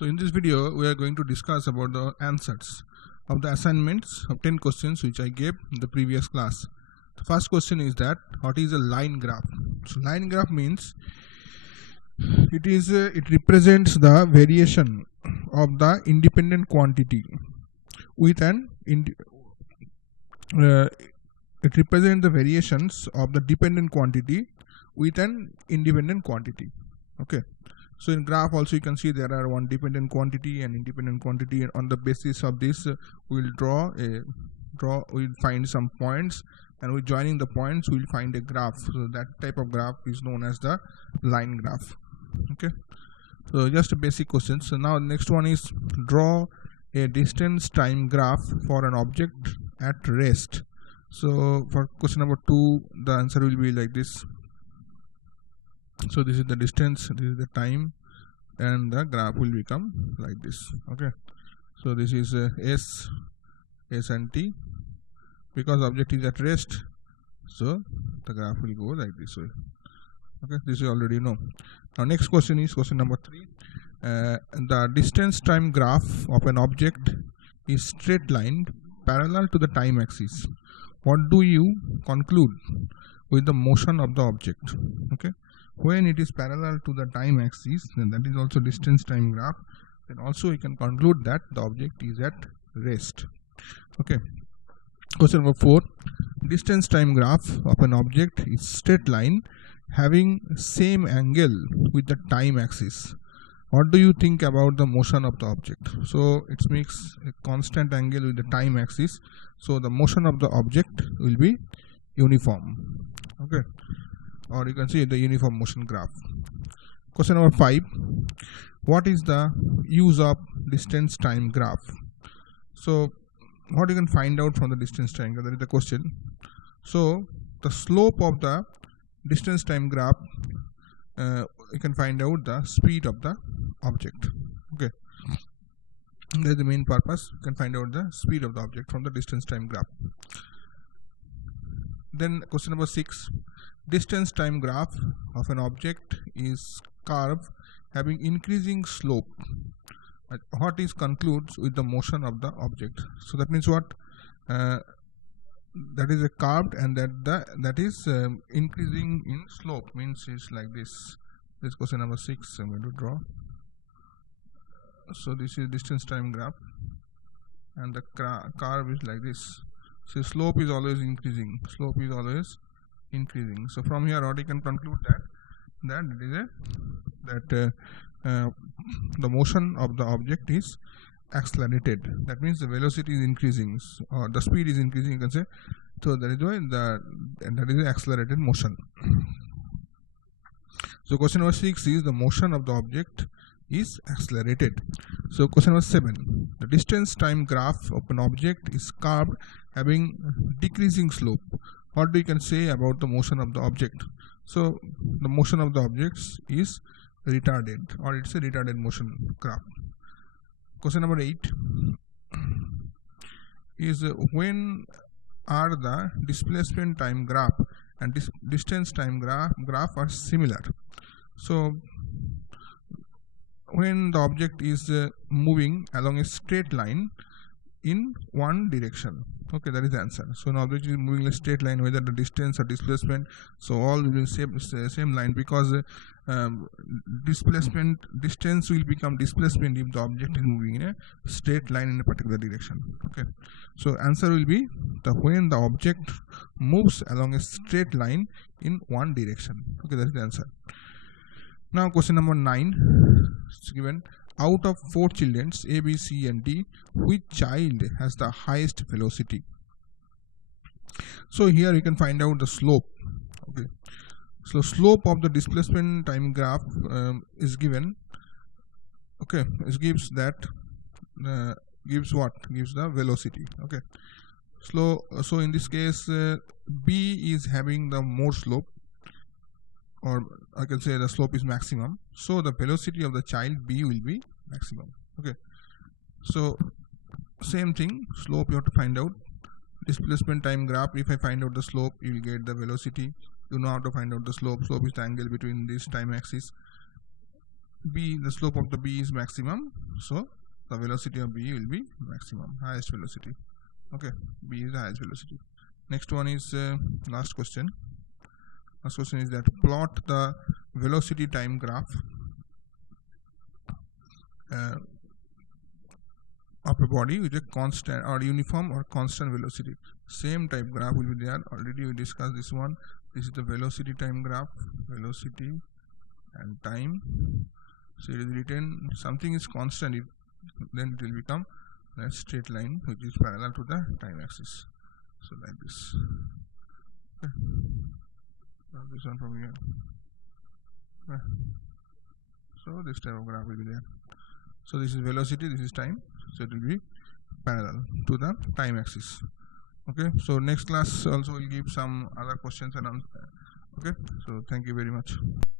So in this video, we are going to discuss about the answers of the assignments of 10 questions which I gave in the previous class. The first question is that what is a line graph? So line graph means it represents the variation of the independent quantity with an it represents the variations of the dependent quantity with an independent quantity. Okay. So in graph also you can see there are one dependent quantity and independent quantity, and on the basis of this we'll we'll find some points, and with joining the points we'll find a graph. So that type of graph is known as the line graph. Okay, so just a basic question. So now next one is draw a distance time graph for an object at rest. So for question number 2, the answer will be like this. So this is the distance, this is the time, and the graph will become like this. Okay, so this is S and T. Because object is at rest, so the graph will go like this way. Okay, this you already know. Now next question is question number 3. The distance time graph of an object is straight lined parallel to the time axis. What do you conclude with the motion of the object? Okay, when it is parallel to the time axis, then that is also distance time graph. Then also we can conclude that the object is at rest. Okay. Question number 4. Distance time graph of an object is straight line having same angle with the time axis. What do you think about the motion of the object? So it makes a constant angle with the time axis, so the motion of the object will be uniform. Okay, or you can see the uniform motion graph. Question number 5. What is the use of distance time graph? So what you can find out from the distance time graph, that is the question. So the slope of the distance time graph, you can find out the speed of the object. Okay, that is the main purpose. You can find out the speed of the object from the distance time graph. Then question number 6. Distance time graph of an object is curve having increasing slope. What is concludes with the motion of the object? So that means what? That is a curved, and that is increasing in slope, means it's like this. This question number 6 I'm going to draw. So this is distance time graph, and the curve is like this. So slope is always increasing. Slope is always increasing. So from here, what you can conclude that it is the motion of the object is accelerated. That means the velocity is increasing, or the speed is increasing, you can say. So that is why that is the accelerated motion. So question number 6 is the motion of the object is accelerated. So question number 7. The distance time graph of an object is curved having decreasing slope. What do you can say about the motion of the object? So the motion of the objects is retarded, or it's a retarded motion graph. Question number 8 is when are the displacement time graph and distance time graph are similar? So when the object is moving along a straight line in one direction. Okay, that is the answer. So now object is moving a straight line, whether the distance or displacement, so all will be same line, because distance will become displacement if the object is moving in a straight line in a particular direction. Okay, so answer will be when the object moves along a straight line in one direction. Okay, that is the answer. Now question number 9 is given. Out of 4 children, A, B, C and D, which child has the highest velocity? So here you can find out the slope. Okay, so slope of the displacement time graph is given. Okay, it gives that gives the velocity. Okay, so in this case B is having the more slope, or I can say the slope is maximum, so the velocity of the child B will be maximum. Okay, so same thing, slope you have to find out. Displacement time graph, if I find out the slope, you will get the velocity. You know how to find out the slope. Slope is the angle between this time axis. b, the slope of the b is maximum, so the velocity of b will be maximum, highest velocity. Okay, b is the highest velocity. Next one is last question. Last question is that plot the velocity time graph of a body with a constant or uniform or constant velocity. Same type graph will be there. Already we discussed this one. This is the velocity time graph, velocity and time. So it is written something is constant, then it will become a straight line which is parallel to the time axis. So like this. Okay. Now this one from here. Okay. So this type of graph will be there. So this is velocity, this is time. So it will be parallel to the time axis. Okay. So next class also will give some other questions and answers. Okay. So thank you very much.